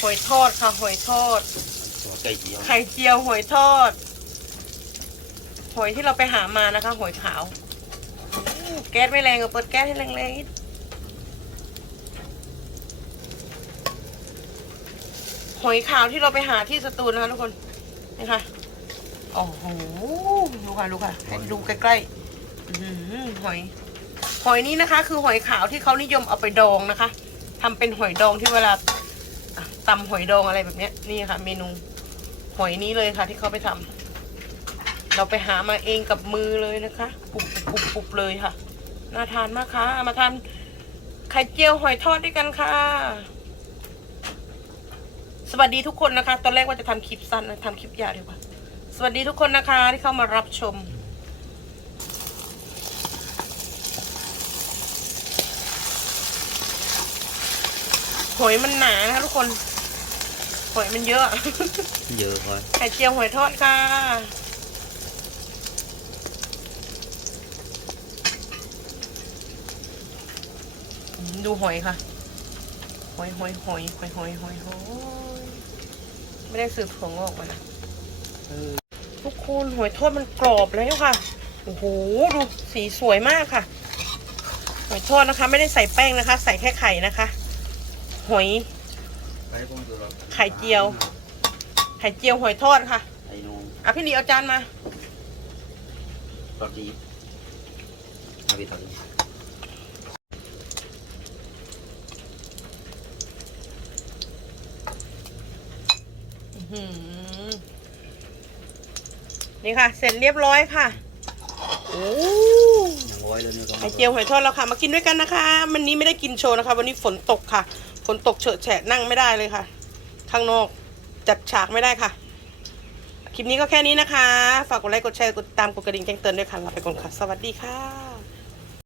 หอยทอดค่ะหอยทอดตัวไก่เจียวไข่เจียวหอยทอด หอยที่เราไปหามานะคะ หอยขาวอู้แก๊สไม่แรงก็เปิดแก๊สให้แรงๆนิดหอยขาวที่เราไปหาที่สตูลนะคะทุกคนนี่ค่ะโอ้โหดูค่ะดูค่ะให้ดูใกล้ๆอื้อหือหอย หอยนี้นะคะ คือหอยขาวที่เขานิยมเอาไปดองนะคะทำเป็นหอยดองที่เวลาอะ ตำหอยดองอะไรแบบเนี้ยนี่ค่ะ เมนูหอยนี้เลยค่ะ ที่เขาไปทำเราไปหามาเองกับมือเลยนะคะปุบปุบปุบเลยค่ะน่าทานมากค่ะ มาทานไข่เจียวหอยทอดด้วยกันค่ะ สวัสดีทุกคนนะคะ ตอนแรกว่าจะทำคลิปสั้นนะทำคลิปยาวดีกว่า สวัสดีทุกคนนะคะที่เข้ามารับชม หอยมันหนานะคะทุกคน หอยมันเยอะเยอะค่อยไข่เจียวหอยทอดค่ะอืมดูหอยค่ะ หอยหอยหอยหอยหอยหอยหอยไม่ได้สืบถั่วงอกมานะเออทุกคนหอยทอดมันกรอบแล้วค่ะ โอ้โห ดูสีสวยมากค่ะ หอยทอดนะคะ ไม่ได้ใส่แป้งนะคะ ใส่แค่ไข่นะคะ หอยไปพวกตัวเราไข่เจียว ไข่เจียวหอยทอดค่ะไอ้นูอะพี่หลีเอาจานมาตอนนี้เอาไปตอนนี้อื้อหือนี่ค่ะ เสร็จเรียบร้อยค่ะ โอ้ยังร้อยเลยเนี่ยต้องไข่เจียวหอยทอดแล้วค่ะ มากินด้วยกันนะคะ วันนี้ไม่ได้กินโชว์นะคะ วันนี้ฝนตกค่ะฝ นตกเฉอะแฉะนั่งไม่ได้เลยค่ะ ข้างนอกจัดฉากไม่ได้ค่ะ คลิปนี้ก็แค่นี้นะคะ ฝากกดไลค์กดแชร์กดติดตามกดกระดิ่งแจ้งเตือนด้วยค่ะลาไปก่อนค่ะ สวัสดีค่ะ